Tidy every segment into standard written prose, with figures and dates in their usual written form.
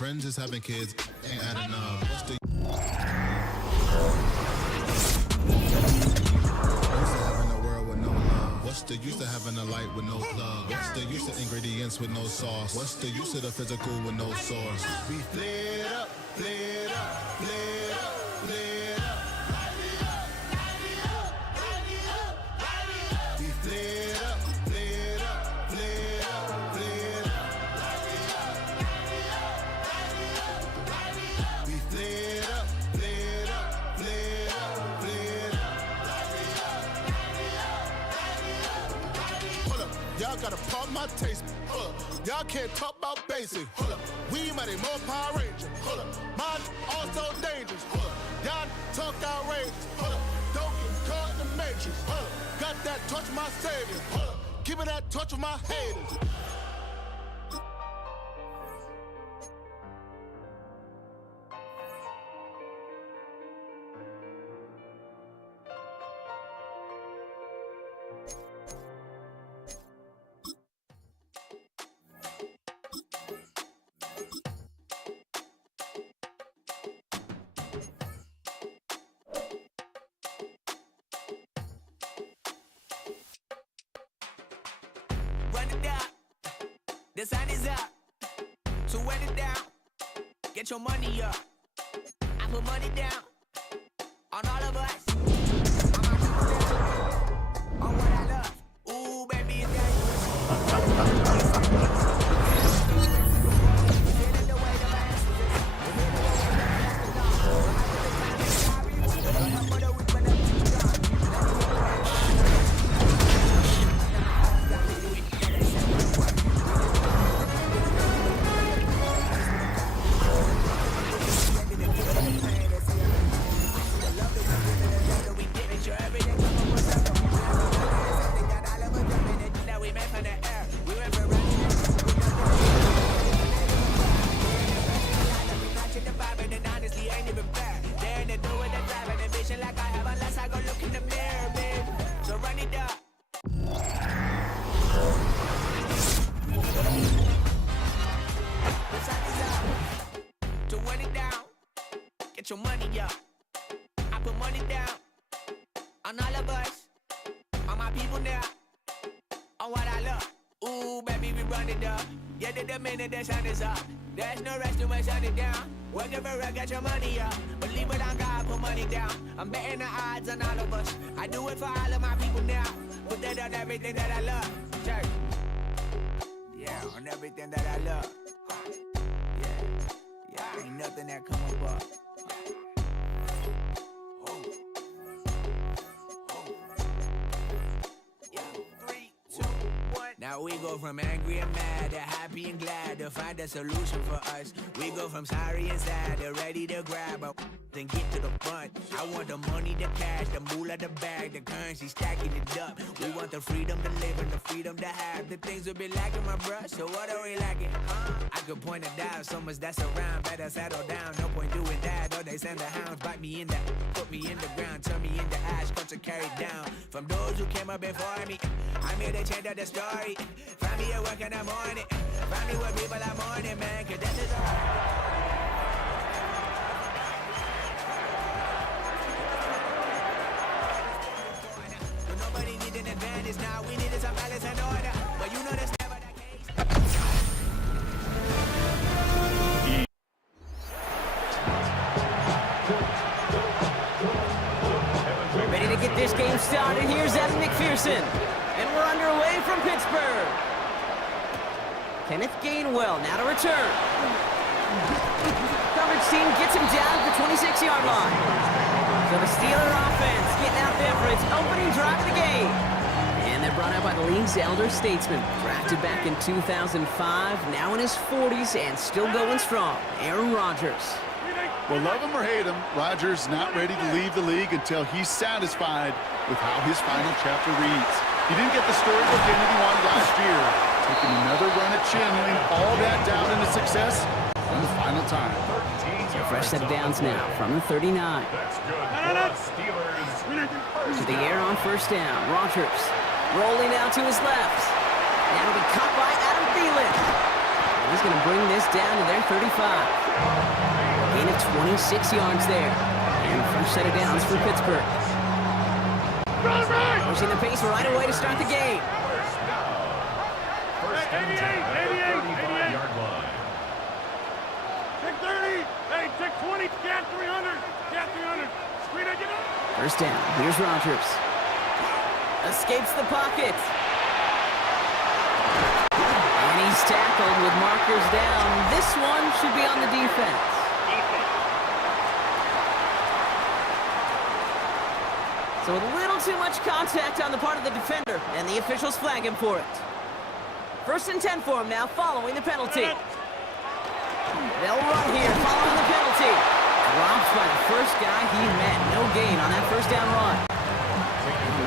Friends is having kids, ain't adding up. What's the use of having a world with no love? What's the use of having a light with no plug? What's the use of ingredients with no sauce? What's the use of the physical with no source? We flared up, flared up, flared up, flared up. We flared up, flared up, flared up, flared up. We flared up, flared up, flared up, flared up. Hold up, y'all gotta pump my taste. Hold up, y'all can't talk about basic. Hold up, we mighty more Power Ranger. Hold up, mine also dangerous. Hold up, y'all talk outrageous. Hold up, don't get caught in the matrix. Hold up, got that touch of my savior. Hold up, keeping that touch with my haters. Run it down, the sun is up, so wet it down, get your money up, I put money down, on all of us, on what I love, ooh baby it's that your money up. I put money down on all of us, on my people now, on what I love. Ooh, baby, we run it up. Yeah, the minute the sun is up. There's no rest to my shut it down. Working for real, get your money up. Believe it on God, put money down. I'm betting the odds on all of us. I do it for all of my people now. Put that on everything that I love. Church. Yeah, on everything that I love. Yeah, ain't nothing that come up. Now we go from angry and mad to happy and glad to find a solution for us. We go from sorry and sad to ready to grab up then get to the front. I want the money, the cash, the moolah, the bag, the currency, stacking it up. We want the freedom to live and the freedom to have. The things will be lacking, my bruh, so what are we lacking? I could point it out, so much that's around. Better settle down, no point doing that. Or they send the hounds, bite me in the, put me in the ground, turn me into ash, culture carried down. From those who came up before me, I'm here to change up the story. Find me at work in the morning, find me where people are mourning, man, cause that is all. Now we need some balance and order, but you know that's never the case. Ready to get this game started. Here's Evan McPherson, and we're underway from Pittsburgh. Kenneth Gainwell now to return. Coverage team gets him down at the 26-yard line. So the Steeler offense getting out there for its opening drive of the game. And they're brought out by the league's elder statesman. Drafted back in 2005, now in his 40s and still going strong. Aaron Rodgers. Well, love him or hate him, Rodgers not ready to leave the league until he's satisfied with how his final chapter reads. He didn't get the storybook ending he wanted last year. Taking another run at channeling all that down into success in the final time. So fresh set of downs now from the 39. To the air on first down. Rodgers rolling out to his left. Now to be caught by Adam Thielen. He's going going to bring this down to their 35. Gain of 26 yards there. And fresh set of downs for Pittsburgh. Pushing the pace right away to start the game. First and 10 at the 35-yard line. Take 30. Hey, take 20. Cat 300. Cat 300. Screen it. First down. Here's Rodgers. Escapes the pocket. And he's tackled with markers down. This one should be on the defense. So a little too much contact on the part of the defender, and the officials flag him for it. First and 10 for him now, following the penalty. They'll run here, following the penalty. Drops by the first guy he met. No gain on that first down run.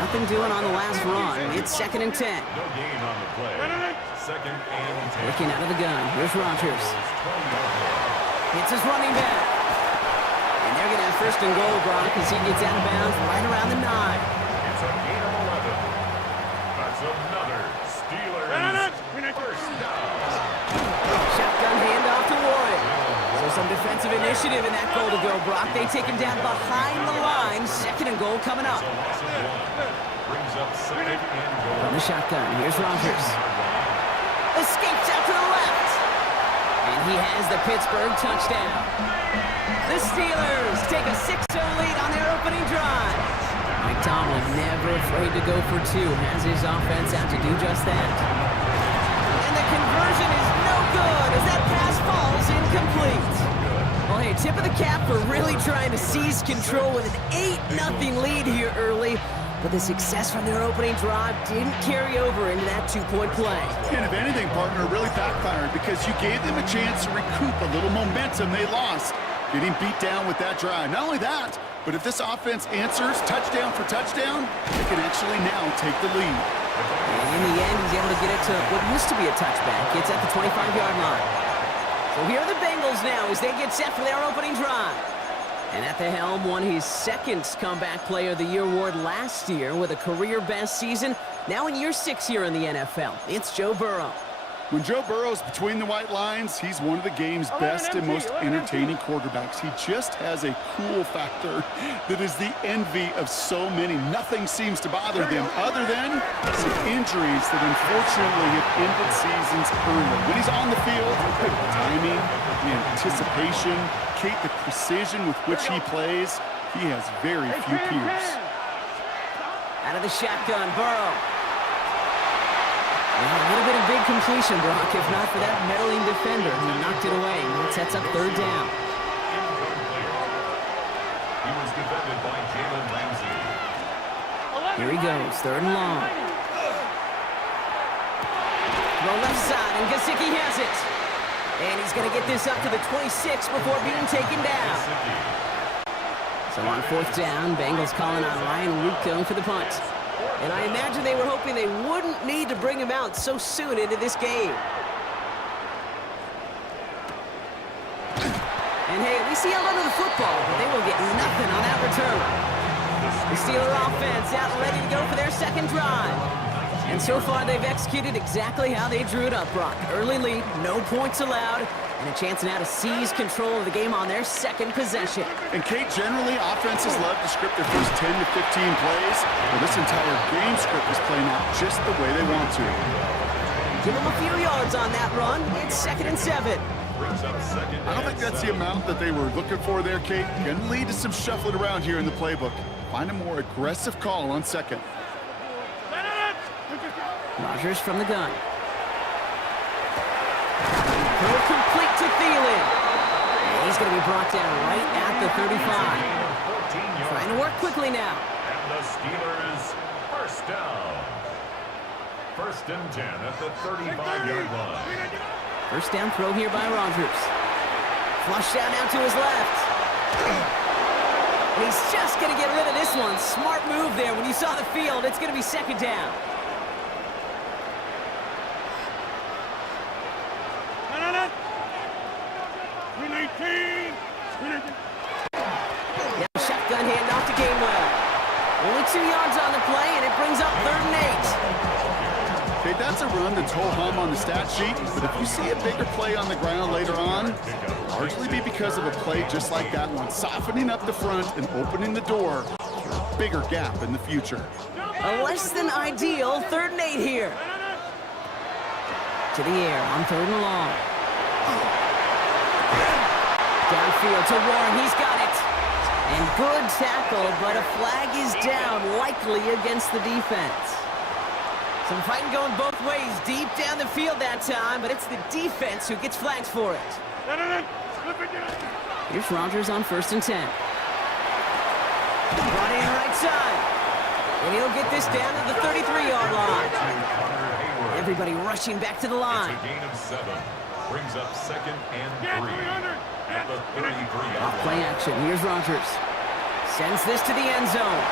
Nothing doing on the last run. It's second and 10. No gain on the play. Second and 10. Looking out of the gun. Here's Rodgers. It's his running back. And they're going to have first and goal, Brock, as he gets out of bounds right around the 9. It's a gain of 11. That's another Steelers first down. Shotgun handoff to Warren. So some defensive initiative in that goal to go, Brock. They take him down behind the line. Second and goal coming up. Brings up second and goal. From the shotgun, here's Rodgers. Escapes out to the left. And he has the Pittsburgh touchdown. The Steelers take a 6-0 lead on their opening drive. Mike Tomlin never afraid to go for two. Has his offense out to do just that. And the conversion is no good as that pass falls incomplete. Well, hey, tip of the cap for really trying to seize control with an 8-0 lead here early. But the success from their opening drive didn't carry over into that two-point play. And if anything, partner, really backfired because you gave them a chance to recoup a little momentum they lost. Getting beat down with that drive. Not only that, but if this offense answers touchdown for touchdown, they can actually now take the lead. And in the end, he's able to get it to what used to be a touchback. It's at the 25-yard line. So here are the Bengals now as they get set for their opening drive. And at the helm, won his second Comeback Player of the Year award last year with a career-best season. Now in year 6 here in the NFL, it's Joe Burrow. When Joe Burrow's between the white lines, he's one of the game's best and most entertaining quarterbacks. He just has a cool factor that is the envy of so many. Nothing seems to bother them other than some injuries that unfortunately have ended seasons early. When he's on the field, the timing, the anticipation, Kate, the precision with which he plays, he has very few peers. Out of the shotgun, Burrow. Well, a little bit of big completion, Brock, if not for that meddling defender who knocked it away. And that sets up third down. He was defended by Jalen Ramsey. Here he goes, third and long. Throw left side, and Gesicki has it. And he's going to get this up to the 26 before being taken down. So on fourth down, Bengals calling on Ryan Rucco for the punt. And I imagine they were hoping they wouldn't need to bring him out so soon into this game. And hey, at least he held onto the football, but they will get nothing on that return. The Steeler offense out and ready to go for their second drive. And so far, they've executed exactly how they drew it up, Brock. Early lead, no points allowed, and a chance now to seize control of the game on their second possession. And Kate, generally, offenses love to script their first 10 to 15 plays. Well, this entire game script is playing out just the way they want to. Give them a few yards on that run. It's 2nd and 7. I don't think that's the amount that they were looking for there, Kate. Going to lead to some shuffling around here in the playbook. Find a more aggressive call on second. Rodgers from the gun. Throw complete to Thielen. And he's going to be brought down right at the 35. Trying to work quickly now. And the Steelers first down. First and 10 at the 35-yard line. First down throw here by Rodgers. Flushed out now to his left. And he's just going to get rid of this one. Smart move there. When you saw the field, it's going to be second down. Shotgun handoff to Gainwell. Only 2 yards on the play, and it brings up 3rd and 8. Okay, that's a run that's ho-hum on the stat sheet, but if you see a bigger play on the ground later on, it'll largely be because of a play just like that one, softening up the front and opening the door for a bigger gap in the future. A less than ideal 3rd and 8 here. To the air on 3rd and long. Downfield to Warren, he's got it. And good tackle, but a flag is down, likely against the defense. Some fighting going both ways, deep down the field that time, but it's the defense who gets flagged for it. Here's Rodgers on 1st and 10. Brought in right side. And he'll get this down to the 33-yard line. Everybody rushing back to the line. It's a gain of 7. Brings up 2nd and 3. At the 33-yard Off play action. Here's Rodgers. Sends this to the end zone.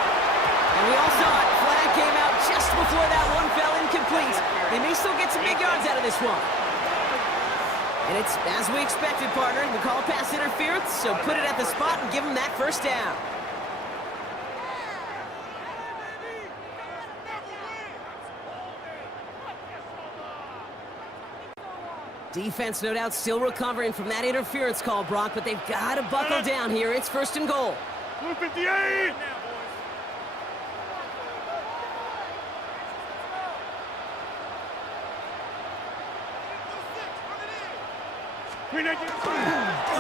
And we all saw it. Flag came out just before that one fell incomplete. They may still get some big yards out of this one. And it's as we expected, partner. The call pass interference, so put it at the spot and give them that 1st down. Defense, no doubt, still recovering from that interference call, Brock, but they've got to buckle down here. It's 1st and goal. 258!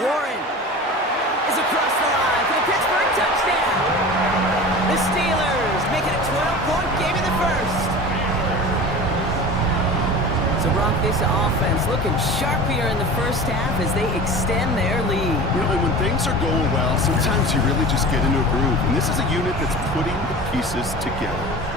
Warren is across the line for the Pittsburgh touchdown. The Steelers make it a 12-point game in the 1st. So, Brock, this offense looking sharp here in the 1st half as they extend their lead. Really, when things are going well, sometimes you really just get into a groove. And this is a unit that's putting the pieces together.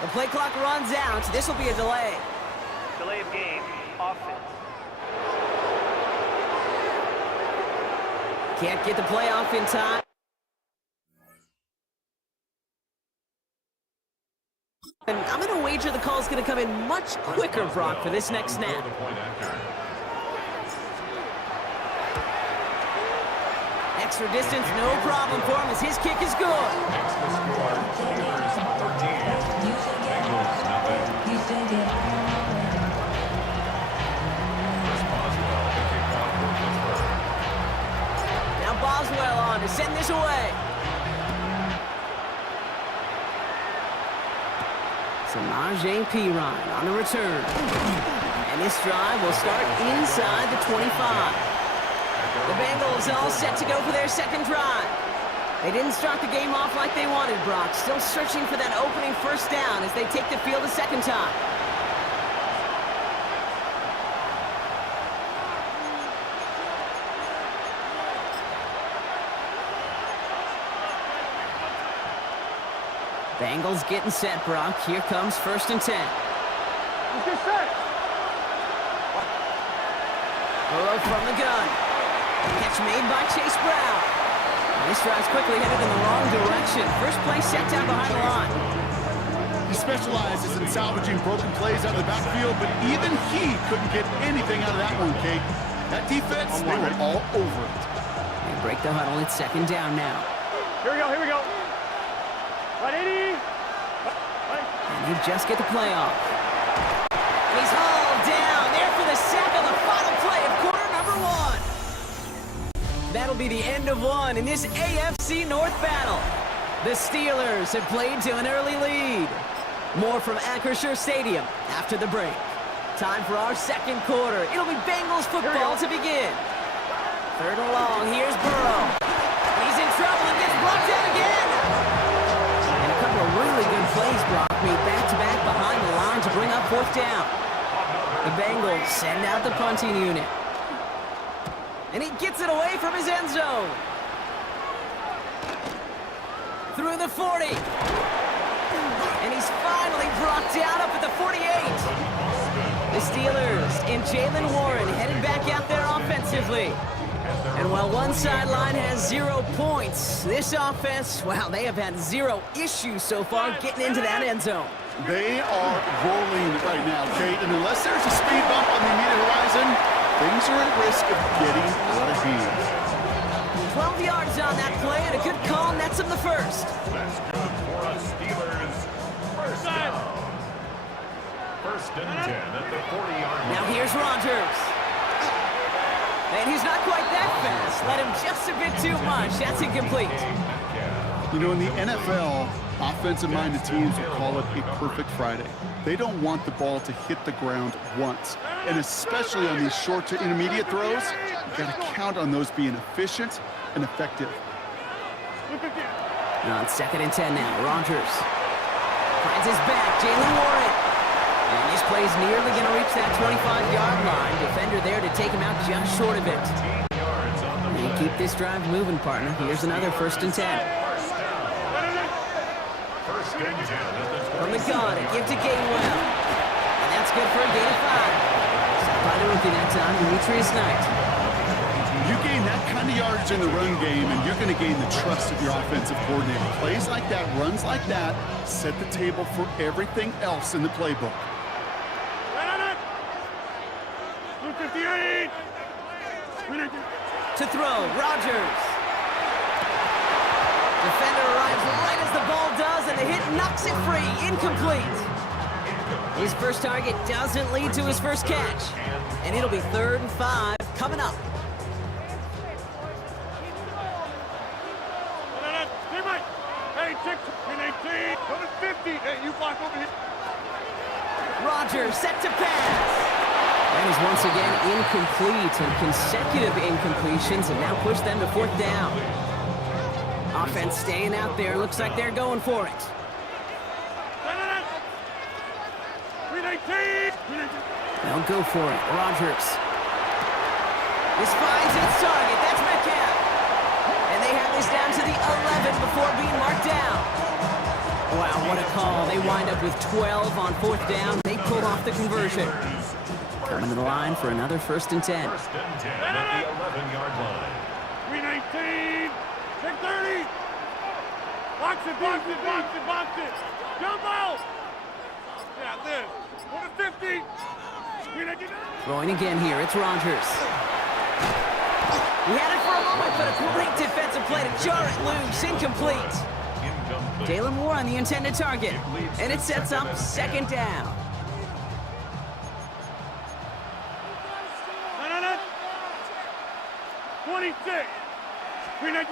The play clock runs out. This will be a delay. Delay of game. Offense. Can't get the play off in time. And I'm going to wager the call's going to come in much quicker, Brock, for this next snap. Extra distance, no problem for him as his kick is good. Now Boswell on to send this away. So Najee Pirine on the return. And this drive will start inside the 25. The Bengals all set to go for their 2nd drive. They didn't start the game off like they wanted, Brock. Still searching for that opening 1st down as they take the field a 2nd time. Bengals getting set, Brock. Here comes 1st and 10. Get set! Burrow from the gun. Catch made by Chase Brown. And this drive's quickly headed in the wrong direction. First play set down behind the line. He specializes in salvaging broken plays out of the backfield, but even he couldn't get anything out of that one, Kate. That defense, they were all over it. They break the huddle. It's 2nd down now. Here we go, here we go. 180. And they just get the play off. He's hauled down there for the sack on the final play of quarter number 1. That'll be the end of one in this AFC North battle. The Steelers have played to an early lead. More from Acrisure Stadium after the break. Time for our 2nd quarter. It'll be Bengals football to begin. 3rd and long. Here's Burrow. He's in trouble and gets blocked out again. Really good plays, Brock, made back-to-back behind the line to bring up 4th down. The Bengals send out the punting unit. And he gets it away from his end zone. Through the 40. And he's finally brought down up at the 48. The Steelers and Jalen Warren headed back out there offensively. And while one sideline has 0 points, this offense, wow, they have had 0 issues so far getting into that end zone. They are rolling right now, Kate, and unless there's a speed bump on the immediate horizon, things are at risk of getting out of hand. 12 yards on that play, and a good call nets him the first. That's good for us Steelers. First down. 1st and 10 at the 40-yard line. Now here's Rodgers. And he's not quite that fast. Let him just a bit too much. That's incomplete. You know, in the NFL, offensive-minded teams will call it a perfect Friday. They don't want the ball to hit the ground once. And especially on these short to intermediate throws, you've got to count on those being efficient and effective. On 2nd and 10 now, Rodgers finds his back, Jalen Warren. And this play's nearly going to reach that 25-yard line. Defender there to take him out just short of it. And keep this drive moving, partner. Here's another 1st and 10. From the gun, a give to Gainwell. And that's good for a gain of 5. Stopped by the rookie that time, Demetrius Knight. You gain that kind of yardage in the run game, and you're going to gain the trust of your offensive coordinator. Plays like that, runs like that, set the table for everything else in the playbook. 258. To throw, Rodgers. Defender arrives right as the ball does, and the hit knocks it free. Incomplete. His first target doesn't lead to his first catch. And it'll be 3rd and 5 coming up. Hey, 6-18. Come to 50. Hey, you block over here. Rodgers set to pass. That is once again incomplete, and consecutive incompletions have now pushed them to 4th down. Offense staying out there. Looks like they're going for it. 3-18. They'll go for it. Rodgers. This finds its target. That's Metcalf. And they have this down to the 11 before being marked down. Wow, what a call. They wind up with 12 on 4th down. They pull off the conversion. Coming to the line for another 1st and 10. 1st and 10 at the 11-yard line. 3-19. 6-30. Box it, box it, box it, box it. Jump out. Yeah, this. 1-50. 3-19. Throwing again here. It's Rodgers. He had it for a moment, but a great defensive play to jar it loose. Incomplete. Jalen Moore on the intended target. And it sets up 2nd down. 26. 3-19.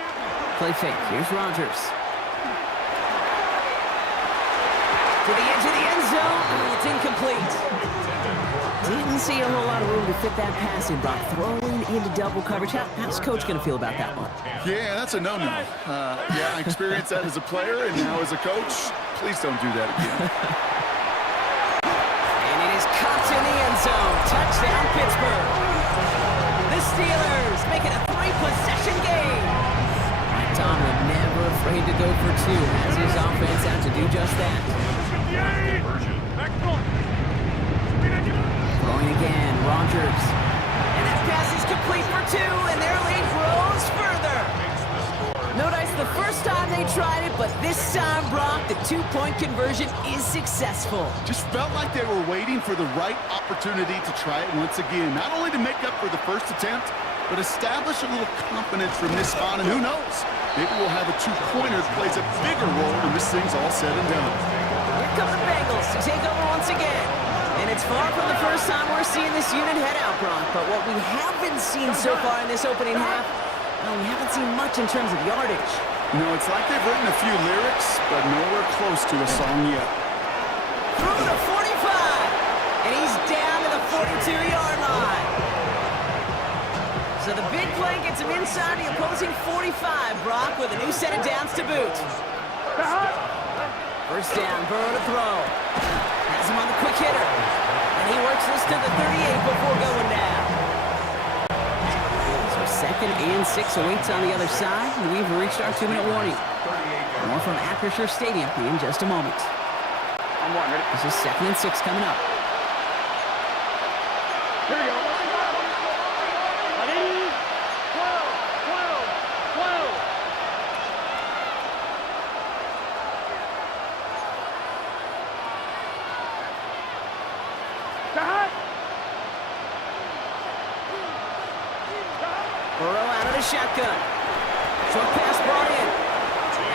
Play fake. Here's Rodgers. To the edge of the end zone. It's incomplete. Didn't see a whole lot of room to fit that pass in, Brock. Throwing into double coverage. How's Coach going to feel about that one? Yeah, that's a no-no. Yeah, I experienced that as a player, and now as a coach, please don't do that again. And it is caught in the end zone. Touchdown, Pittsburgh. The Steelers make it a 3-possession game. Mike Tomlin never afraid to go for 2. Has his offense out to do just that. 58. Back going. 3-19. Throwing again, Rodgers. And that pass is complete for 2, and their lead grows further. No dice the first time they tried it, but this time, Brock, the 2-point conversion is successful. Just felt like they were waiting for the right opportunity to try it once again. Not only to make up for the first attempt, but establish a little confidence from this spot, and who knows? Maybe we'll have a 2-pointer that plays a bigger role when this thing's all said and done. Here come the Bengals to take over once again. And it's far from the first time we're seeing this unit head out, Brock. But what we haven't seen so far in this opening half, well, we haven't seen much in terms of yardage. No, it's like they've written a few lyrics, but nowhere close to a song yet. Through to 45. And he's down to the 42-yard line. So the big play gets him inside the opposing 45, Brock, with a new set of downs to boot. First down, Burrow to throw. Has him on the quick hitter. And he works this to the 38 before going down. So 2nd and 6 awaits on the other side, and we've reached our 2-minute warning. More from Acrisure Stadium in just a moment. This is 2nd and 6 coming up. Here we go. Ready? 12, 12, 12. Cut. Burrow out of the shotgun. Short pass brought in.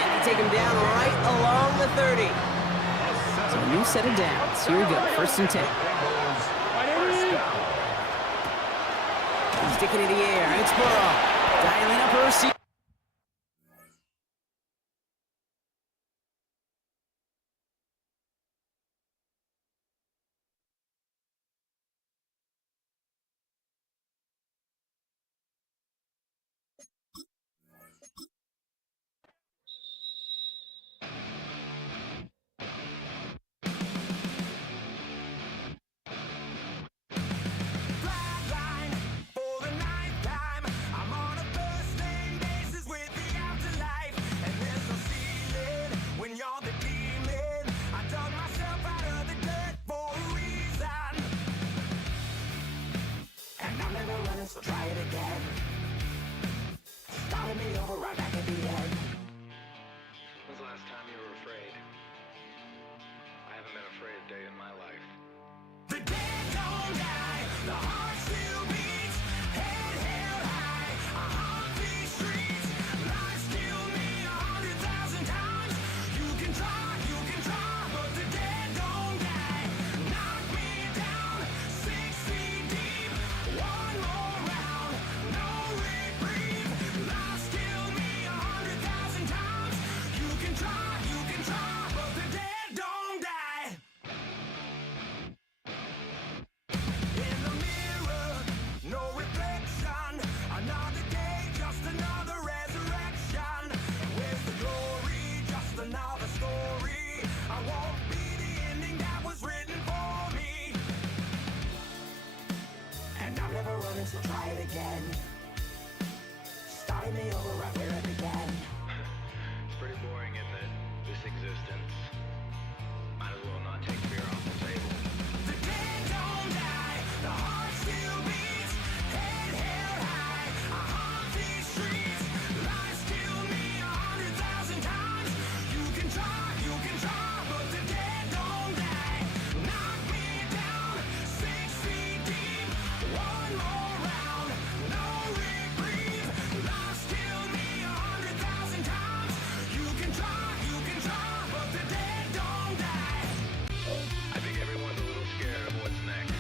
And they take him down right along the 30. So a new set of downs. Here we go, 1st and 10. Stick it in the air. It's Burrow. Dialing up a receiver. Try it again. Started me over right back at the end. When's the last time you were afraid? I haven't been afraid a day in my life. The dead don't die, the heart still beats, head held high, I haunt these streets, lies kill me 100,000 times, you can try, but the dead don't die, knock me down, 6 feet deep, one more round, no reprieve, lies kill me 100,000 times, you can try, but the dead don't die. In the mirror, no reflection. Another day, just another resurrection. Where's the glory? Just another story. I won't be the ending that was written for me. And I'm never running, so try it again. Starting me over right where it began. It's pretty boring, isn't it? This existence. Might as well not take fear off the table. The dead don't die, the heart still beats, head held high, I haunt these streets, lies kill me 100,000 times, you can try, but the dead don't die, knock me down, 6 feet deep, one more round, no reprieve, lies kill me 100,000 times, you can try, but the dead don't die. I think everyone's a little scared of what's next.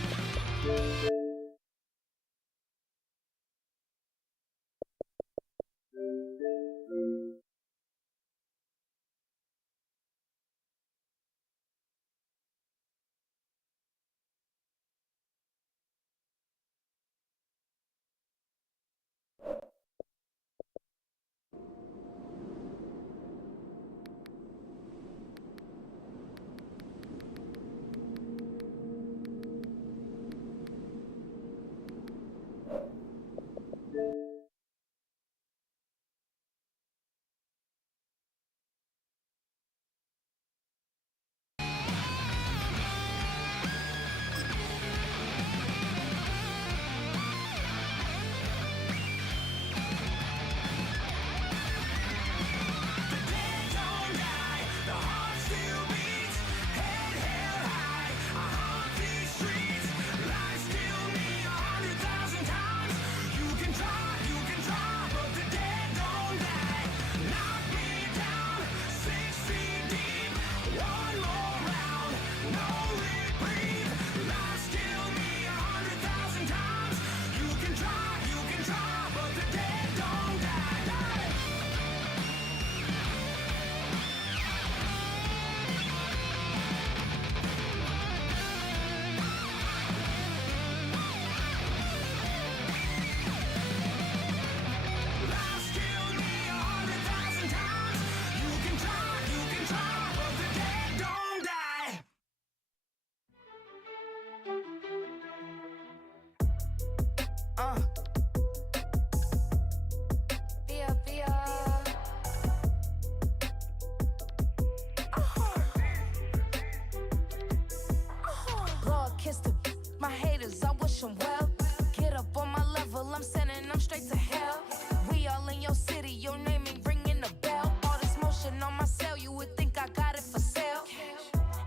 kiss the my haters, I wish them well. Get up on my level, I'm sending them straight to hell. We all in your city, your name ain't ringing the bell. All this motion on my cell, you would think I got it for sale.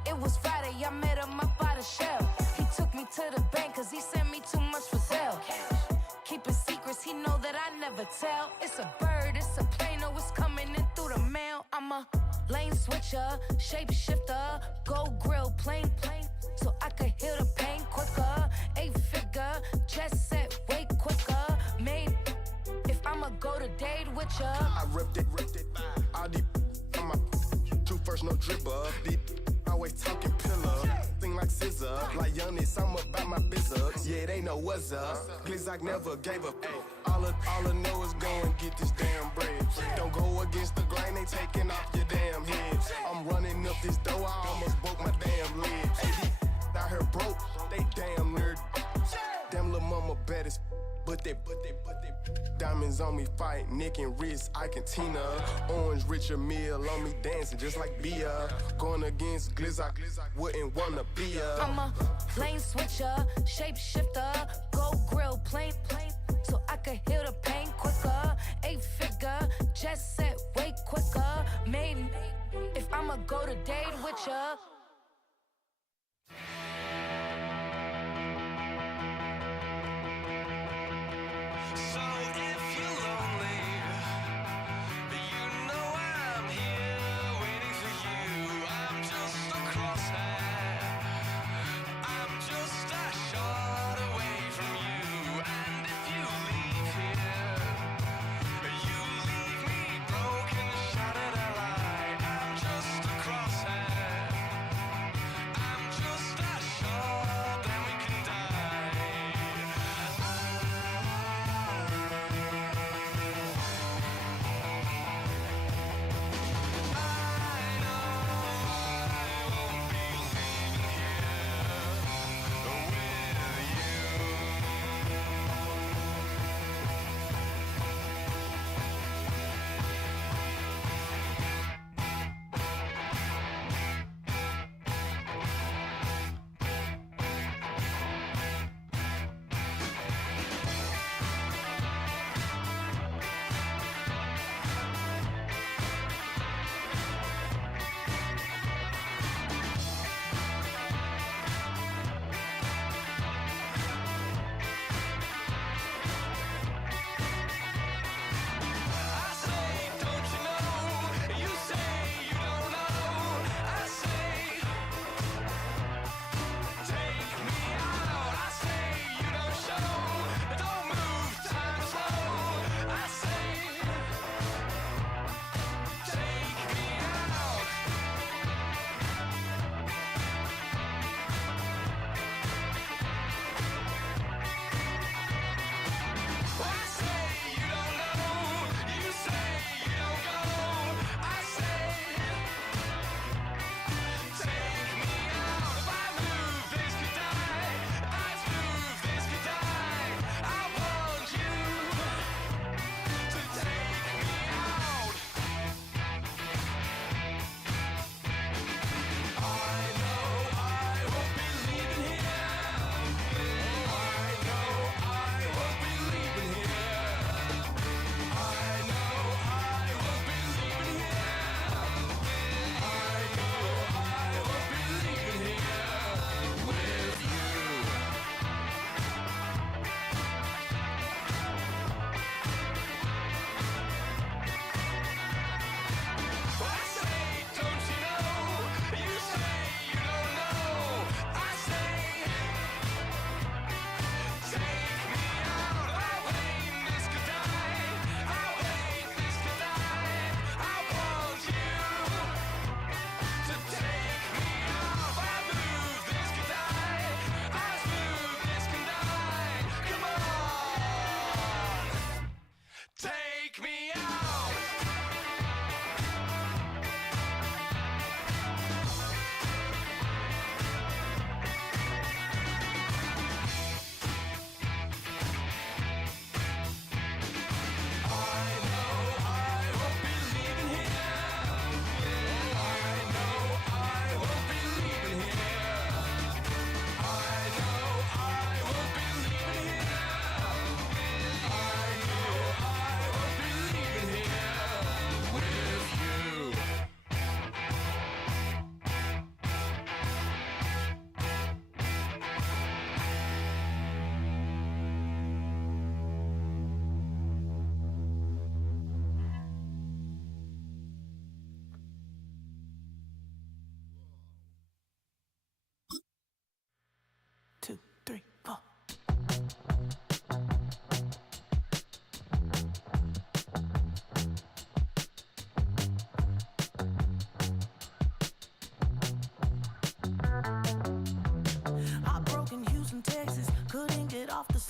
It was Friday, I met him up by the shell. He took me to the bank, cause he sent me too much for sale. Keeping secrets, he know that I never tell. It's a bird, it's a plane, oh, it's coming in through the mail. I'm a lane switcher, shapeshifter, go grill, plane, so I could heal the pain quicker. 8-figure, jet set, way quicker. Made, if I'ma go to date with ya. I ripped it, all these on my two first, no dribble. These always talking pillar, thing like scissor. Like youngest, I'm about my business. Yeah, they know what's up. Glizzock never gave up. All I know is go and get this damn bread. Don't go against the grain, they taking off your damn head. I'm running up this door, I almost broke my damn leg. Hey, out here broke, they damn nerd. Damn little mama bad as but they diamonds on me fight, neck and wrist, I can Tina. Orange Richard Mill on me dancing just like Bia. Going against Glizzock, wouldn't wanna be a. I'm a lane switcher, shapeshifter, go grill, plane, so I could heal the pain quicker. 8-figure, jet set, way quicker. Made, if I'ma go to date with ya.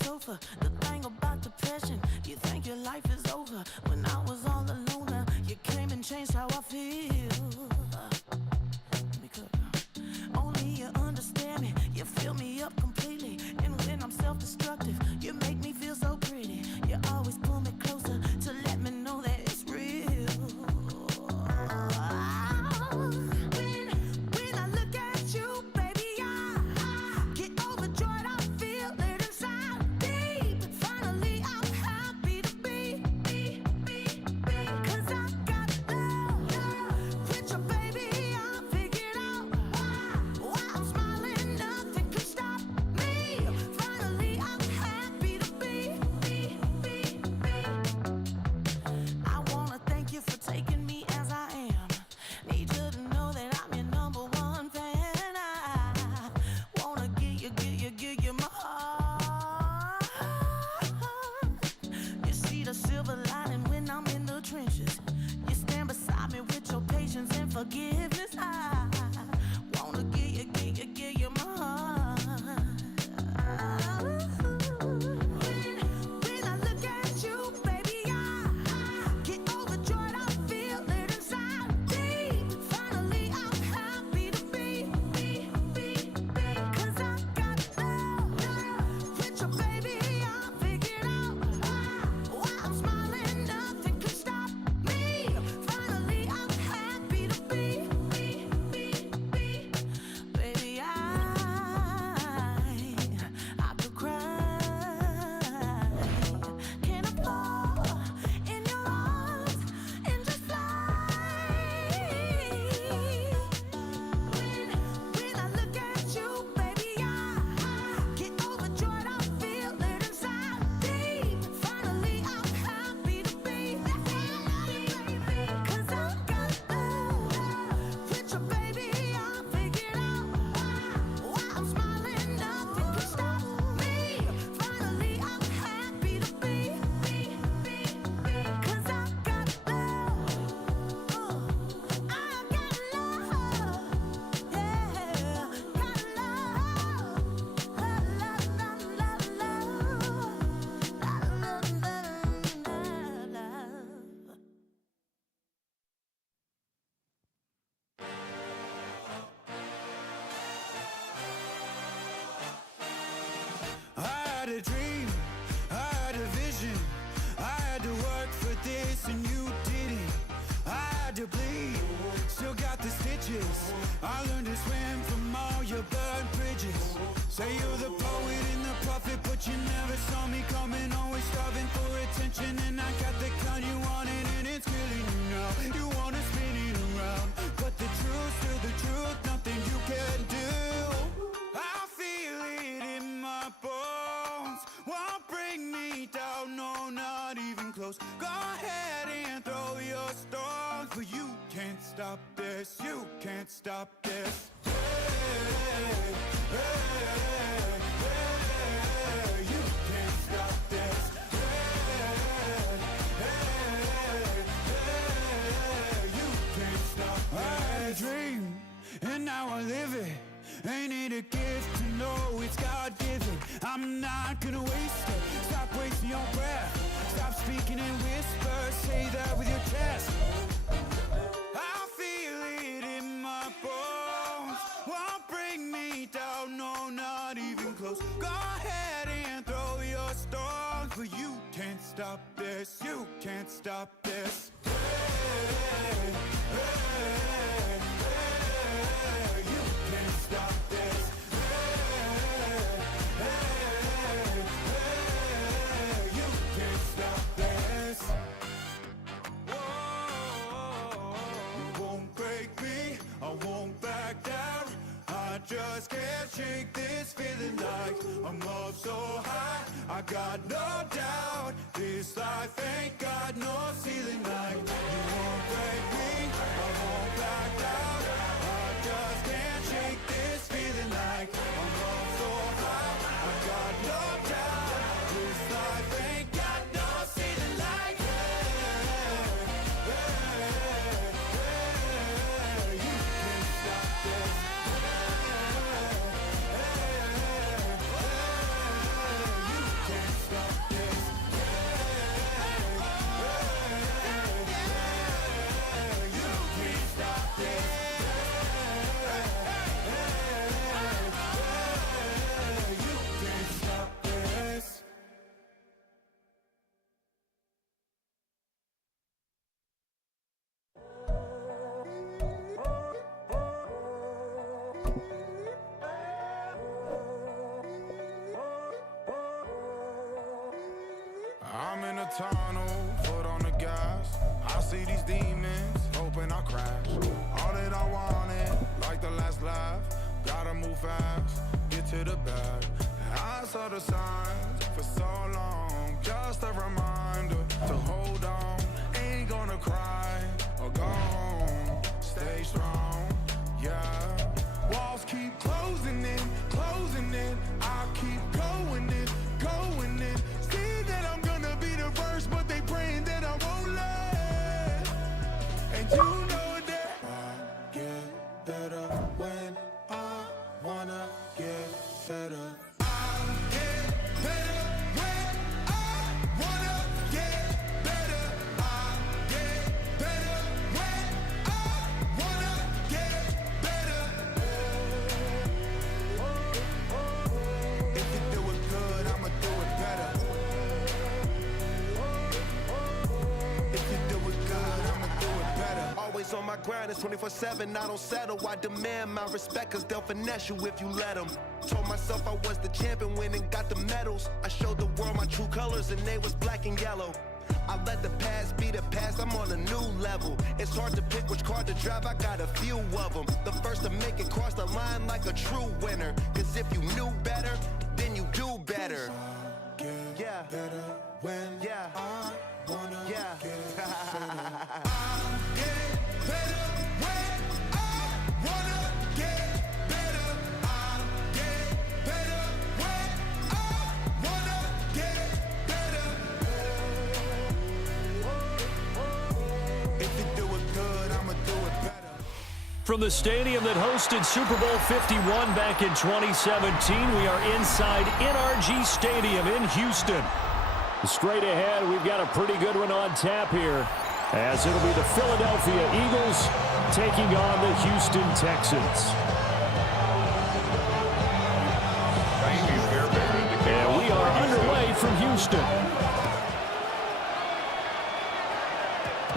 sofa. The thing about depression, you think your life is over. When I was all alone, you came and changed how I feel. Let me cook. Only you understand me, you fill me up completely. And when I'm self-destructive, you make me feel so pretty. You always pull me closer to let me know that it's real. When I look at you, baby, I get overjoyed. I feel it inside deep. Finally, I'm happy to be. 'Cause I got love with your baby. I figured out why I'm smiling. Nothing could stop me. Finally, I'm happy to be. I wanna thank you for taking me as I am. Need you to know that I'm your number one fan. I wanna give you my heart. You see the silver lining when I'm in the trenches. You stand beside me with your patience and forgiveness. I wanna give you my heart. When I look at you, baby, I get overjoyed. I feel it inside deep. Finally, I'm happy to be. 'Cause I got love with your baby. I figured out why I'm smiling. Nothing could stop me. Finally, I'm happy to be. Baby, I could cry. Can I fall in your arms and just fly? When I look at you, baby, I get overjoyed. I feel it inside deep. Finally, I'm happy to be. 'Cause I got love with your baby. I figured out why I'm smiling. Nothing can stop me. Finally, I'm happy to be. 'Cause I got love. I got love. Yeah, got love. I had a dream, I had a vision. I had to work for this and you didn't. I had to bleed, still got the stitches. I learned to swim from all your burnt bridges. Say you're the poet and the prophet, but you never saw me coming. Always starving for attention, and I got the kind you wanted, and it's killing you now. You wanna spin it around, but the truth's still the truth. Nothing you can do. I feel it in my bones. Won't bring me down, no, not even close. Go ahead and throw your stones, but you can't stop this. You can't stop this. Hey, hey, hey, you can't stop this. Hey, hey, hey, you can't stop this. I had a dream, and now I live it. Ain't it a gift to know it's God-given? I'm not gonna waste it. Stop wasting your breath. Stop speaking in whispers. Say that with your chest. I feel it in my bones. Won't bring me down, no, not even close. Go ahead and throw your stones, but you can't stop this. You can't stop this. Hey, hey, hey, you can't stop this. Hey, hey, hey, you can't stop this. Whoa, you won't break me, I won't back down. I just can't shake this feeling like I'm up so high. I got no doubt this life ain't got no ceiling like. You won't break me, I won't back down. I just can't shake this feeling like I'm up so high. I got no doubt this life ain't got no ceiling like. You can't stop this. You can't tunnel, foot on the gas. I see these demons, hoping I crash. All that I wanted, like the last laugh. Gotta move fast, get to the bag. I saw the signs for so long, just a reminder to hold on. Ain't gonna cry or go home, stay strong, yeah. Walls keep closing in, I keep going in. See that I'm gonna be the first, but they praying that I won't let. And you know that I get better when I wanna get better. I get better when I wanna get better. I get better when I wanna get better. If you do it good, I'ma do it better. If you do it good, I'ma do it better. Always on my grind, it's 24/7, I don't settle. I demand my respect, cause they'll finesse you if you let them. Told myself I was the champion, went and got the medals. I showed the world my true colors and they was black and yellow. I let the past be the past, I'm on a new level. It's hard to pick which car to drive, I got a few of them. The first to make it cross the line like a true winner. Cause if you knew better, then you do better. Yeah. Better when I wanna Yeah. get better. I get better when I wanna get better. I get better when I wanna get better. If you do it good, I'ma do it better. From the stadium that hosted Super Bowl 51 back in 2017, we are inside NRG Stadium in Houston. Straight ahead, we've got a pretty good one on tap here, as it'll be the Philadelphia Eagles taking on the Houston Texans. And we are underway from Houston.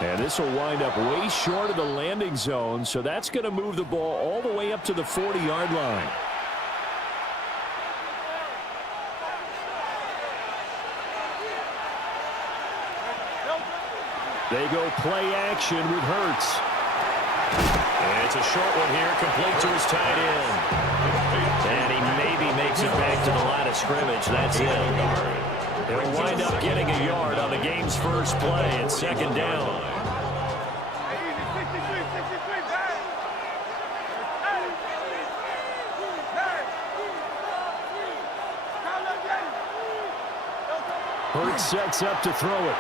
And this will wind up way short of the landing zone, so that's going to move the ball all the way up to the 40-yard line. They go play action with Hurts. And it's a short one here, complete to his tight end. And he maybe makes it back to the line of scrimmage. That's it. He'll wind up getting a yard on the game's first play at second down. Hurts sets up to throw it.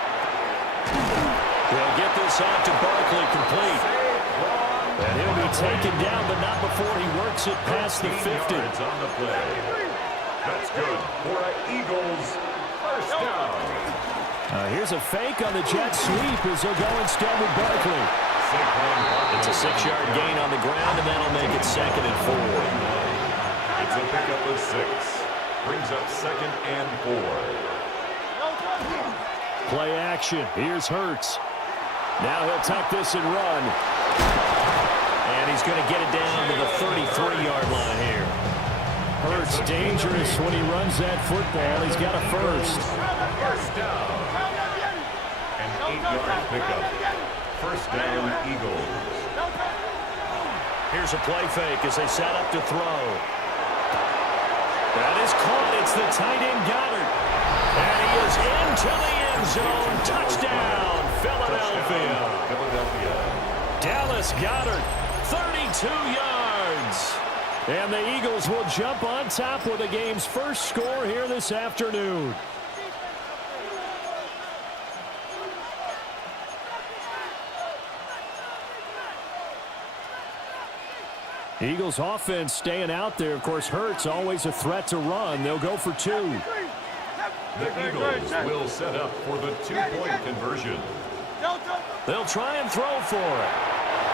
They'll get this off to Barkley, complete. And he'll be taken down, but not before he works it past the 50. On the play. That's good for an Eagles first down. Here's a fake on the jet sweep as they'll go instead with Barkley. It's a 6-yard gain on the ground, and that'll make it 2nd and 4. It's a pickup of 6. Brings up 2nd and 4. Play action. Here's Hurts. Now he'll tuck this and run. And he's going to get it down to the 33-yard line here. Hurts dangerous when he runs that football. He's got a first. First down. An 8-yard pickup. First down, Eagles. Here's a play fake as they set up to throw. That is caught. It's the tight end Goddard. And he is into the end zone. Touchdown, Philadelphia. Dallas Goedert, 32 yards. And the Eagles will jump on top with the game's first score here this afternoon. Eagles offense staying out there. Of course, Hurts always a threat to run. They'll go for 2. The Eagles will set up for the 2-point conversion. They'll try and throw for it.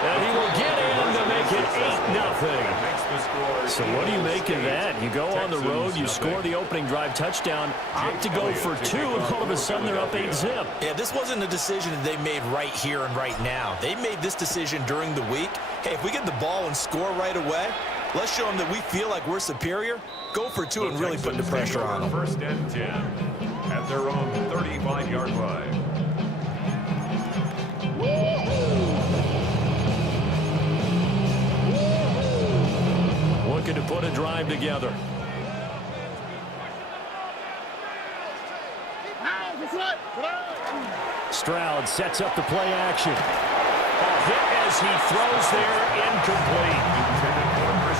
And he will get in to make it 8-0. So what do you make of that? You go on the road, you score the opening drive touchdown, opt to go for 2, and all of a sudden they're up 8-zip. Yeah, this wasn't a decision that they made right here and right now. They made this decision during the week. Hey, if we get the ball and score right away, let's show them that we feel like we're superior. Go for 2 and really put the pressure on them. First and 10. at their own 35-yard line. Looking to put a drive together. Stroud sets up the play action. A hit as he throws there, incomplete.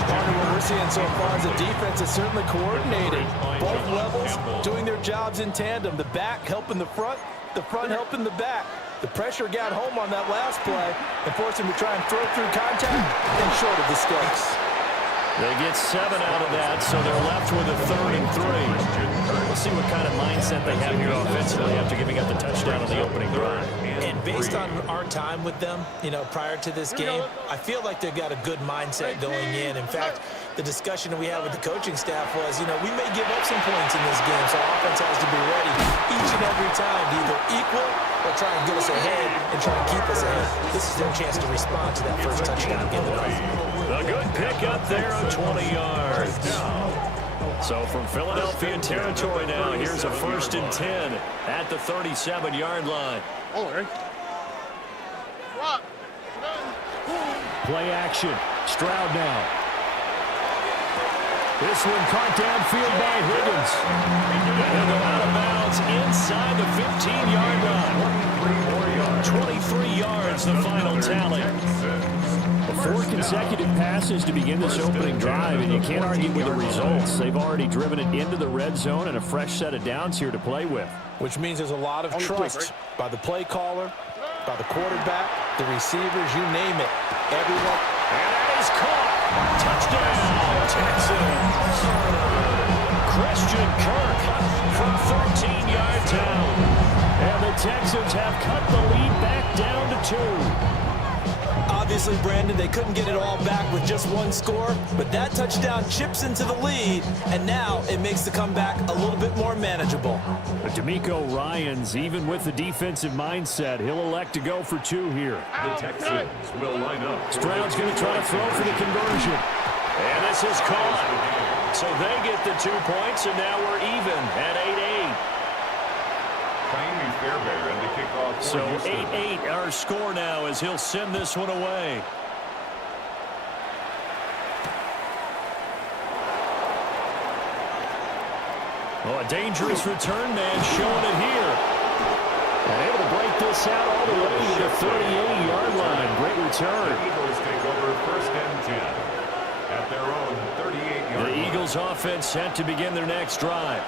Part of what we're seeing so far is the defense is certainly coordinated. Both levels doing their jobs in tandem. The back helping the front helping the back. The pressure got home on that last play and forced him to try and throw through contact and short of the sticks. They get 7 out of that, so they're left with a 3rd and 3. We'll see what kind of mindset they have here offensively after giving up the touchdown on the opening drive. And based on our time with them, prior to this game, I feel like they've got a good mindset going in. In fact, the discussion that we had with the coaching staff was, we may give up some points in this game, so our offense has to be ready each and every time to either equal or try and get us ahead and try and keep us ahead. This is their chance to respond to that first touchdown given up. A good pick up there on 20 yards. So from Philadelphia territory now, here's a 1st and 10 at the 37-yard line. Play action. Stroud now. This one caught downfield by Higgins. He'll go out of bounds inside the 15-yard line. 23 yards, the final tally. 4 consecutive passes to begin this opening drive, and you can't argue with the results. They've already driven it into the red zone and a fresh set of downs here to play with. Which means there's a lot of trust by the play caller, by the quarterback, the receivers, you name it. Everyone. And that is caught. Touchdown, Texans. Christian Kirk from 13 yards out. And the Texans have cut the lead back down to 2. Obviously, Brandon, they couldn't get it all back with just one score, but that touchdown chips into the lead, and now it makes the comeback a little bit more manageable. D'Amico Ryans, even with the defensive mindset, he'll elect to go for 2 here. The Texans will line up. Stroud's going to try to throw for the conversion. And this is caught. So they get the 2 points, and now we're even at 8-8. So 8-8 our score now as he'll send this one away. Oh, a dangerous return man showing it here. And able to break this out all the way to the 38-yard line. Great return. The Eagles take over 1st and 10 at their own 38-yard line. The Eagles offense set to begin their next drive.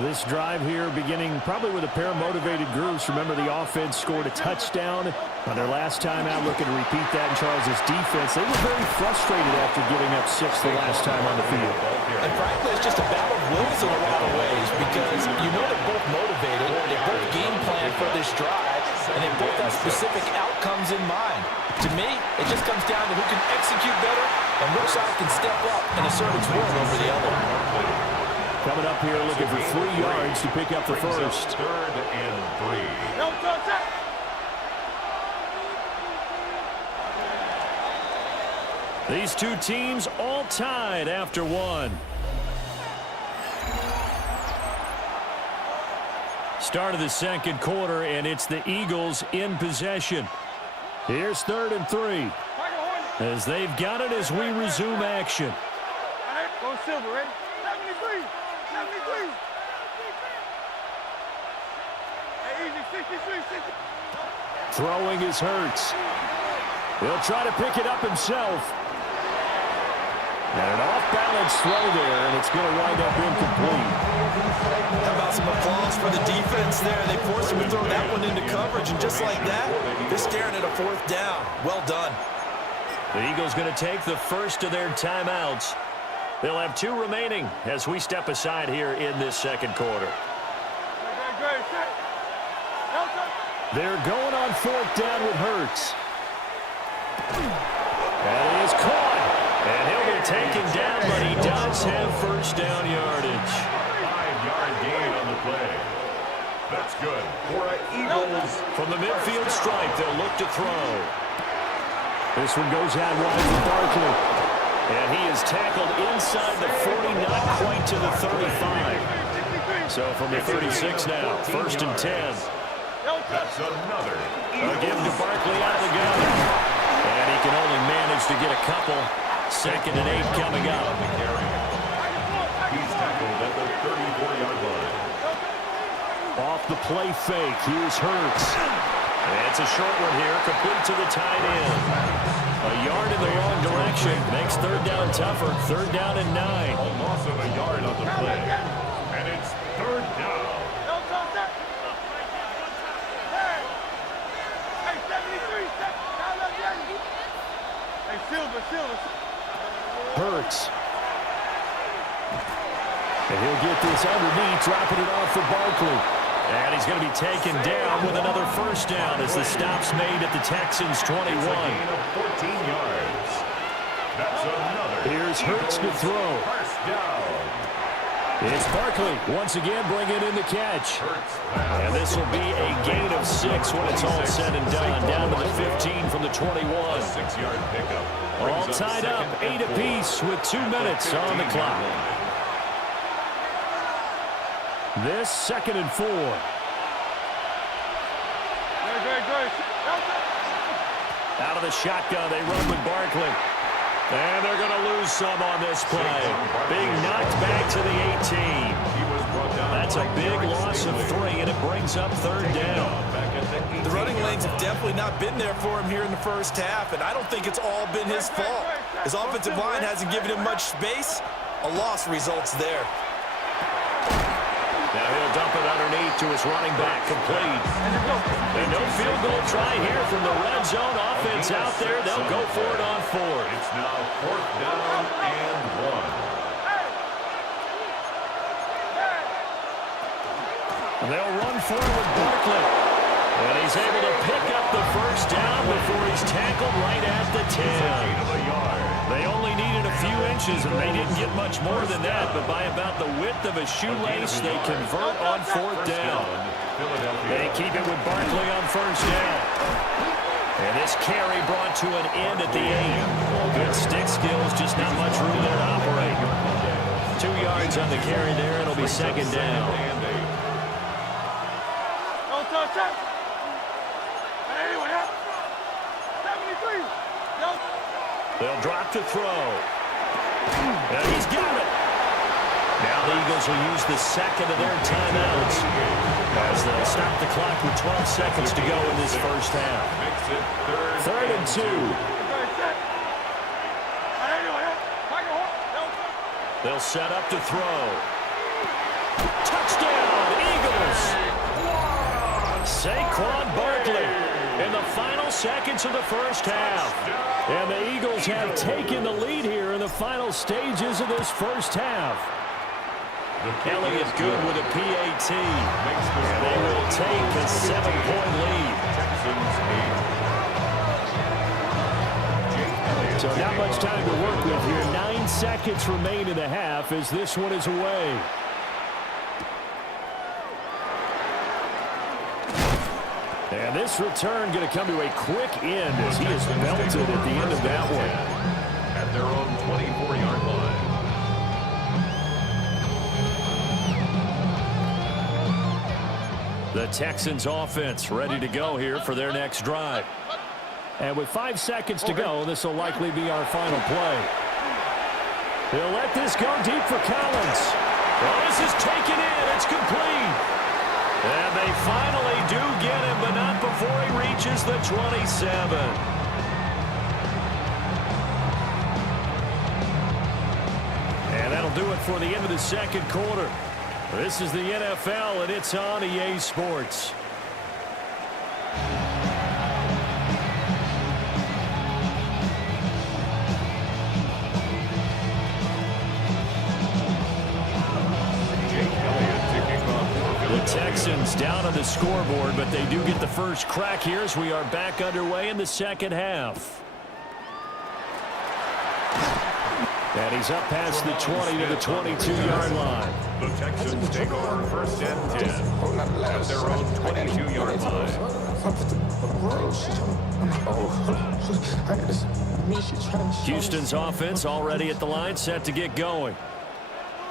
This drive here beginning probably with a pair of motivated groups. Remember, the offense scored a touchdown on their last time out, looking to repeat that in Charles' defense. They were very frustrated after giving up 6 the last time on the field. And frankly, it's just a battle of wills in a lot of ways because they're both motivated, they both game plan for this drive, and they both have specific outcomes in mind. To me, it just comes down to who can execute better and which side can step up and assert its will over the other. Coming up here looking for 3 yards to pick up the first. 3rd and 3. These 2 teams all tied after 1. Start of the second quarter, and it's the Eagles in possession. Here's 3rd and 3. As they've got it as we resume action. Go Silver, ready? 73. 73. Hey, easy, 63, 60. Throwing is Hurts. He'll try to pick it up himself. And an off-balance throw there, and it's going to wind up incomplete. How about some applause for the defense there? They forced him to throw that one into coverage, and just like that, they're staring at a 4th down. Well done. The Eagles going to take the first of their timeouts. They'll have 2 remaining as we step aside here in this second quarter. They're going on 4th down with Hurts. And he is caught. And he'll be taken down, but he does have first down yardage. 5-yard gain on the play. That's good for an Eagles. From the midfield stripe, they'll look to throw. This one goes out wide for Barkley. And he is tackled inside the 40, not quite to the 35. So from the 36 now, 1st and 10. That's another. A give to Barkley out of the gun. And he can only manage to get a couple. 2nd and 8 coming up. He's tackled at the 34-yard line. Off the play fake, here's Hurts. And it's a short one here, complete to the tight end. A yard in the wrong direction, makes 3rd down tougher, 3rd down and 9. A loss of a yard on the play. And it's 3rd down. Hurts. And he'll get this underneath, dropping it off for Barkley. And he's going to be taken down with another 1st down as the stop's made at the Texans' 21. It's a gain of 14 yards. That's another. Here's Hurts to throw. 1st down. It's Barkley once again bringing in the catch. And this will be a gain of 6 when it's all said and done. Down to the 15 from the 21. A 6-yard pickup. All tied up, 8 apiece with 2 minutes on the clock. This 2nd and 4. Out of the shotgun, they run with Barkley. And they're going to lose some on this play. Being knocked back to the 18. That's a big loss of 3, and it brings up 3rd down. The running lanes have definitely not been there for him here in the 1st half, and I don't think it's all been his fault. His offensive line hasn't given him much space. A loss results there. Now he'll dump it underneath to his running back, complete. And no field goal try here from the red zone offense out there. They'll go for it on 4. It's now 4th down and 1. They'll run forward Barkley. And he's able to pick up the 1st down before he's tackled right at the 10. They only needed a few inches, and they didn't get much more than that, but by about the width of a shoelace, they convert on 4th down. They keep it with Barkley on 1st down. And this carry brought to an end at the 8. Good stick skills, just not much room there to operate. 2 yards on the carry there, it'll be 2nd down. They'll drop to throw. And he's got it. Now the Eagles will use the 2nd of their timeouts as they'll stop the clock with 12 seconds to go in this 1st half. 3rd and 2. They'll set up to throw. Touchdown, Eagles! Saquon Barkley in the final seconds of the 1st half. And the Eagles have taken the lead here in the final stages of this 1st half. Elliott good with a PAT. And they will take a 7-point lead. So not much time to work with here. 9 seconds remain in the half as this one is away. And this return going to come to a quick end as he is belted at the end of that one. At their own 24-yard line. The Texans offense ready to go here for their next drive. And with 5 seconds to go, this will likely be our final play. He'll let this go deep for Collins. Well, this is taken in. It's complete. And they finally do get him, but not before he reaches the 27. And that'll do it for the end of the 2nd quarter. This is the NFL, and it's on EA Sports. Texans down on the scoreboard, but they do get the first crack here as we are back underway in the 2nd half. And he's up past the 20 to the 22-yard line. The Texans take over 1st and 10 at their own 22-yard line. Houston's offense already at the line, set to get going.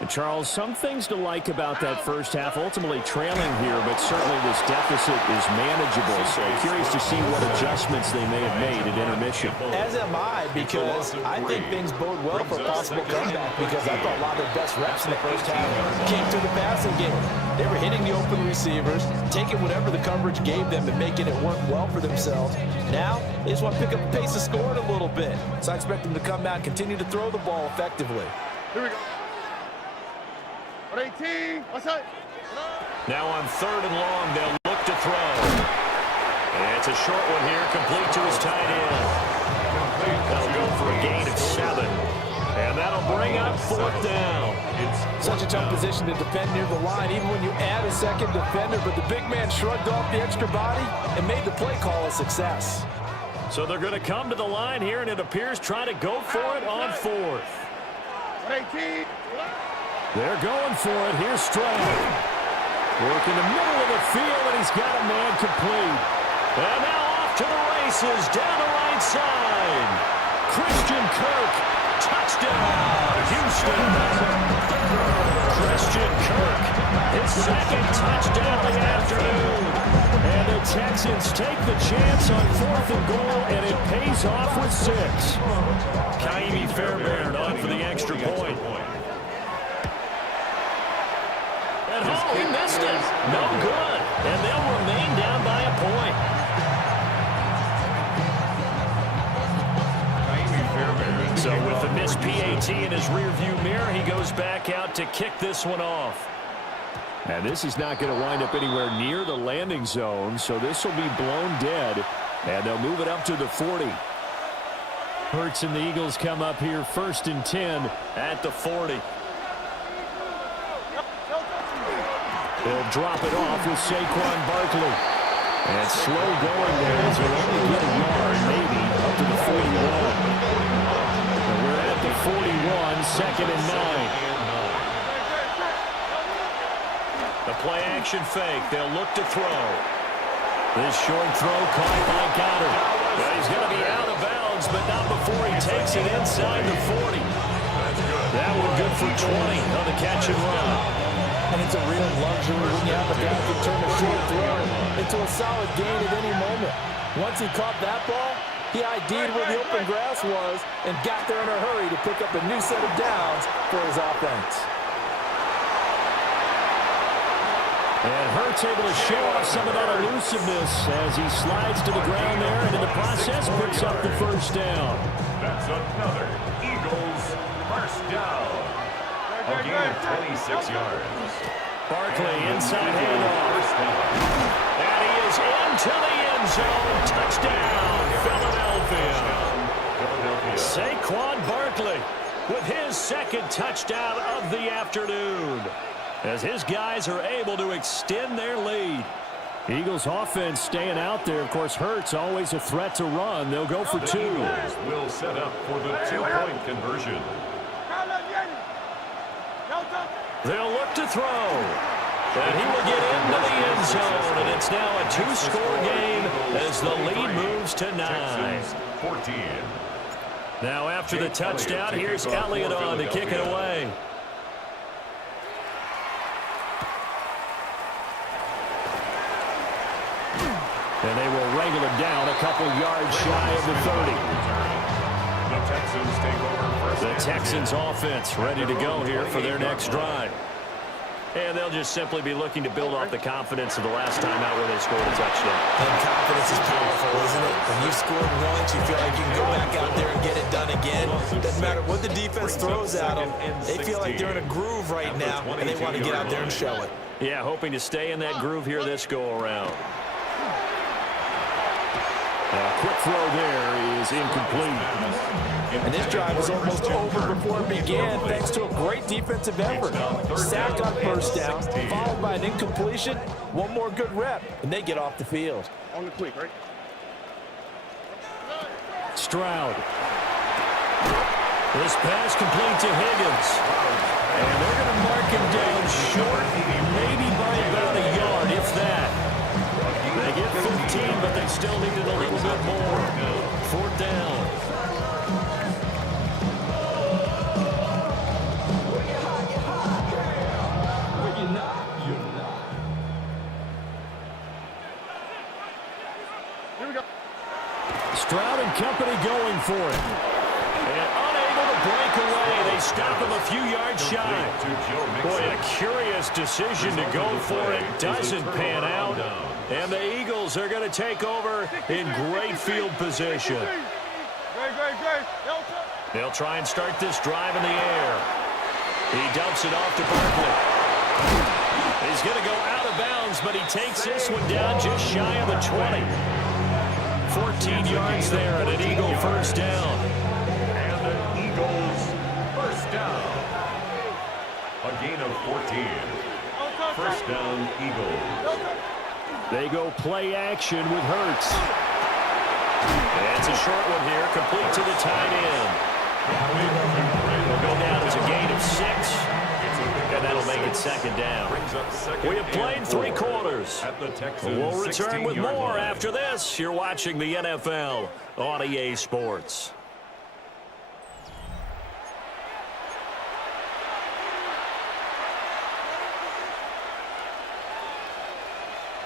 And Charles, some things to like about that first half. Ultimately trailing here, but certainly this deficit is manageable. So curious to see what adjustments they may have made at intermission. As am I, because I think things bode well for a possible comeback, because I thought a lot of their best reps in the first half came through the passing game. They were hitting the open receivers, taking whatever the coverage gave them and making it work well for themselves. Now, they just want to pick up the pace of scoring a little bit. So I expect them to come out and continue to throw the ball effectively. Here we go. 18. What's up? Now on 3rd and long, they'll look to throw. And it's a short one here, complete to his tight end. That'll go for a gain of 7. And that'll bring up 4th down. Such a tough position to defend near the line, even when you add a second defender. But the big man shrugged off the extra body and made the play call a success. So they're going to come to the line here, and it appears trying to go for it on 4th. 18. They're going for it. Here's Stroud. Work in the middle of the field, and he's got a man complete. And now off to the races down the right side. Christian Kirk, touchdown, Houston. Christian Kirk, his 2nd touchdown of the afternoon. And the Texans take the chance on 4th and goal, and it pays off with 6. Kaimi Fairbairn on for the extra point. And oh, he missed it. No good. And they'll remain down by a point. So with the missed PAT in his rearview mirror, he goes back out to kick this one off. And this is not going to wind up anywhere near the landing zone, so this will be blown dead, and they'll move it up to the 40. Hurts and the Eagles come up here 1st and 10 at the 40. They'll drop it off with Saquon Barkley. And slow going there as they'll only get a yard, maybe, up to the 41. And we're at the 41, 2nd and 9. The play action fake. They'll look to throw. This short throw caught by Goddard. But he's going to be out of bounds, but not before he takes it inside the 40. That one good for 20 on the catch and run. And it's a real luxury when you have a guy who can turn a short throw into a solid gain at any moment. Once he caught that ball, he ID'd where the open grass was and got there in a hurry to pick up a new set of downs for his offense. And Hurts able to show off some of that elusiveness as he slides to the ground there, and in the process picks up the 1st down. That's another Eagles 1st down. A gain of 26 yards. Barkley inside handoff. And he is into the end zone. Touchdown, Philadelphia. Saquon Barkley with his 2nd touchdown of the afternoon, as his guys are able to extend their lead. Eagles offense staying out there. Of course, Hurts always a threat to run. They'll go for 2. Eagles will set up for the 2-point conversion. They'll look to throw. And he will get into the end zone. And it's now a 2-score game as the lead moves to 9. 14. Now after the touchdown, here's Elliott on to kick it away. And they will wrangle him down a couple yards shy of the 30. The Texans take over first. The Texans offense ready to go here for their next drive. And they'll just simply be looking to build off the confidence of the last time out where they scored a touchdown. And confidence is powerful, isn't it? When you've scored once, you feel like you can go back out there and get it done again. Doesn't matter what the defense throws at them. They feel like they're in a groove right now, and they want to get out there and show it. Yeah, hoping to stay in that groove here this go-around. A quick throw there is incomplete. And this drive was almost over before it began thanks to a great defensive effort. Sack on 1st down, followed by an incompletion. One more good rep, and they get off the field. On the quick, right? Stroud. This pass complete to Higgins. And they're going to mark him down short, maybe by about a yard, if that. They get 15, but they still needed a little bit more. 4th down. Stroud and company going for it. And unable to break away. They stop him a few yards shy. Boy, a curious decision to go for it. Doesn't pan out. And the Eagles are going to take over in great field position. They'll try and start this drive in the air. He dumps it off to Barkley. He's going to go out of bounds, but he takes this one down just shy of the 20. 14 yards there and an Eagle first down. And an Eagles first down. A gain of 14. First down, Eagles. They go play action with Hurts. That's a short one here, complete to the tight end. Will go down as a gain of 6. And that'll make it second down. We have played 3 quarters. We'll return with more after this. You're watching the NFL on EA Sports.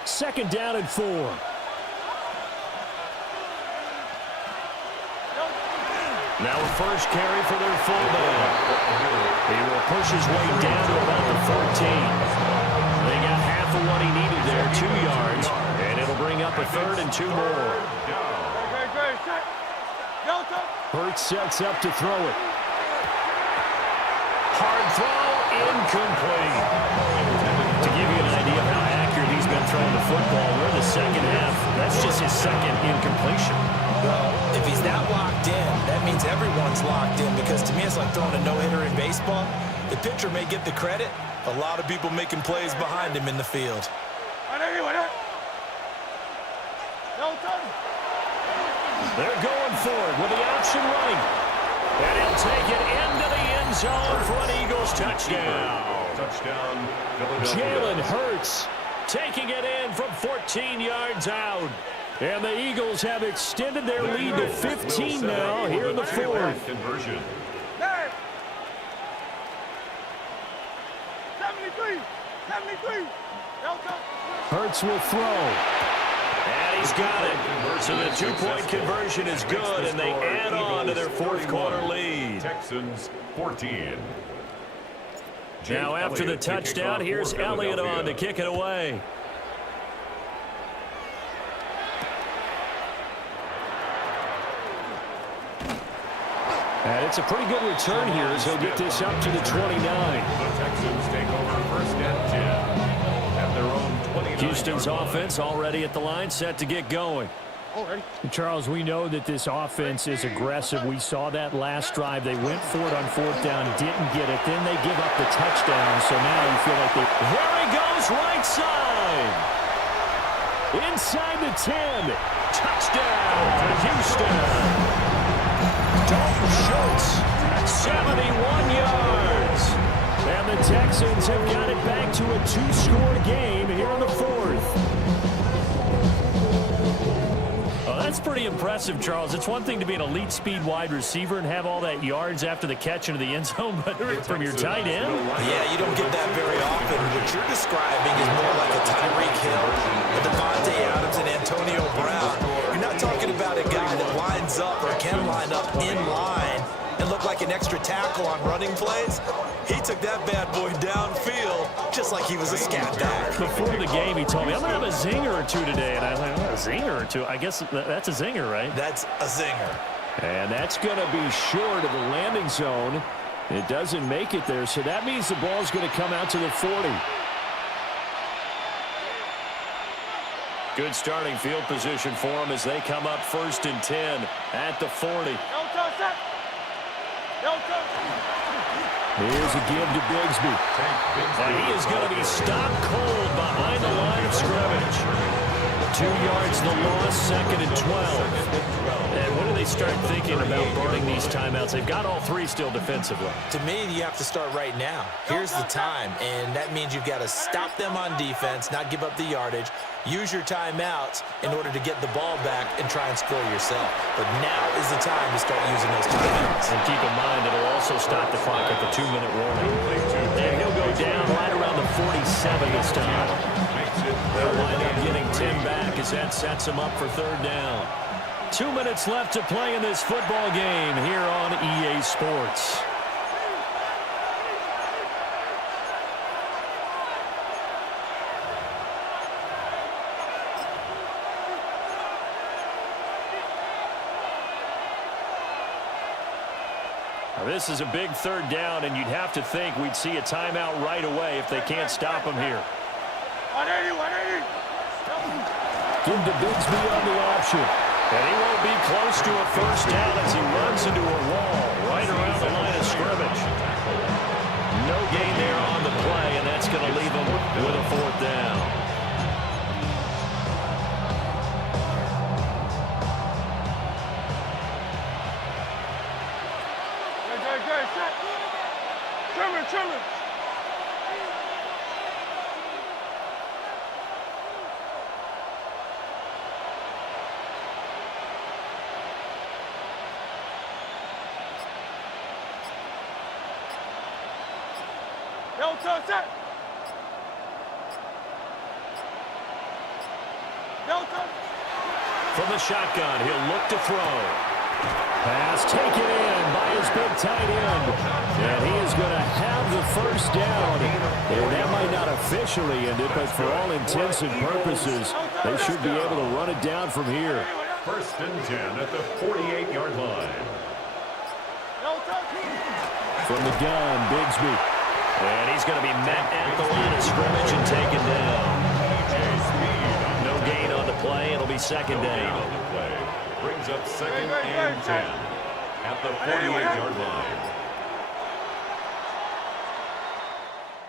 Second down and 4. Now a first carry for their fullback. He will push his way down to about the 14. They got half of what he needed there, 2 yards, and it'll bring up a 3rd and 2 more. Hurts sets up to throw it. Hard throw, incomplete. To give you an idea of how accurate he's been throwing the football, we're in the second half. That's just his second incompletion. Well, if he's that locked in, that means everyone's locked in, because to me it's like throwing a no-hitter in baseball. The pitcher may get the credit, a lot of people making plays behind him in the field. They're going for it with the option right. And he'll take it into the end zone for an Eagles touchdown. Touchdown, Jalen Hurts taking it in from 14 yards out. And the Eagles have extended their lead to 15 now here in the 4th. Conversion. 73. Hurts will throw. And he's got it. So the 2-point conversion is good, and they add on to their 4th quarter lead. Texans 14. Now after the touchdown, here's Elliott on to kick it away. And it's a pretty good return here as he'll get this up to the 29. The Texans take over first and 10 at their own 29. Houston's offense already at the line, set to get going. Charles, we know that this offense is aggressive. We saw that last drive. They went for it on 4th down, didn't get it. Then they give up the touchdown, so now you feel like they... There he goes, right side. Inside the 10. Touchdown to Houston. Dalton Schultz, 71 yards. And the Texans have got it back to a 2-score game here in the 4th. That's pretty impressive, Charles. It's one thing to be an elite speed wide receiver and have all that yards after the catch into the end zone, but from your tight end? Yeah, you don't get that very often. What you're describing is more like a Tyreek Hill, a Devontae Adams, and Antonio Brown. You're not talking about a guy that lines up or can line up in line and look like an extra tackle on running plays. He took that bad boy downfield just like he was a scat back. Before the game, he told me, I'm going to have a zinger or two today. And I was like, oh, a zinger or two? I guess that's a zinger, right? That's a zinger. And that's going to be short of the landing zone. It doesn't make it there, so that means the ball's going to come out to the 40. Good starting field position for them as they come up 1st and 10 at the 40. Here's a give to Bigsby. And he is going to be stopped cold behind the line of scrimmage. 2 yards the loss, 2nd and 12. And when do they start thinking about burning these timeouts? They've got all 3 still defensively. To me, you have to start right now. Here's the time, and that means you've got to stop them on defense, not give up the yardage, use your timeouts in order to get the ball back and try and score yourself. But now is the time to start using those timeouts. And keep in mind, it'll also stop the clock at the 2-minute warning. And he'll go down right around the 47 this time. They'll wind up getting 10 back as that sets them up for 3rd down. 2 minutes left to play in this football game here on EA Sports. This is a big third down, and you'd have to think we'd see a timeout right away if they can't stop him here. 180. Give to Bigsby on the option. And he won't be close to a first down as he runs into a wall right around the line of scrimmage. No gain there on the play, and that's going to leave him with a fourth down. Trimmer. From the shotgun, he'll look to throw. Pass taken in by his big tight end. And he is going to have the first down. And that might not officially end it, but for all intents and purposes, they should be able to run it down from here. 1st and 10 at the 48-yard line. From the gun, Bigsby. And he's going to be met at the line of scrimmage and taken down. No gain on the play. It'll be second down. On the play. Brings up 2nd and 10 at the 48-yard line.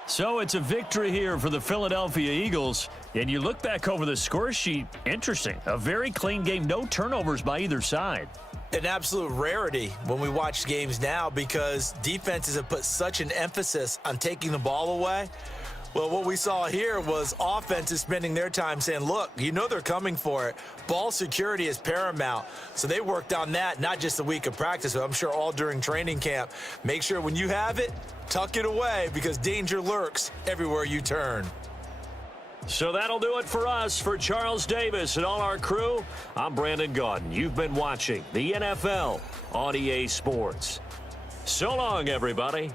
So it's a victory here for the Philadelphia Eagles. And you look back over the score sheet, interesting. A very clean game, no turnovers by either side. An absolute rarity when we watch games now because defenses have put such an emphasis on taking the ball away. Well, what we saw here was offenses spending their time saying, look, you know they're coming for it. Ball security is paramount. So they worked on that, not just a week of practice, but I'm sure all during training camp. Make sure when you have it, tuck it away because danger lurks everywhere you turn. So that'll do it for us. For Charles Davis and all our crew, I'm Brandon Gaudin. You've been watching the NFL on EA Sports. So long, everybody.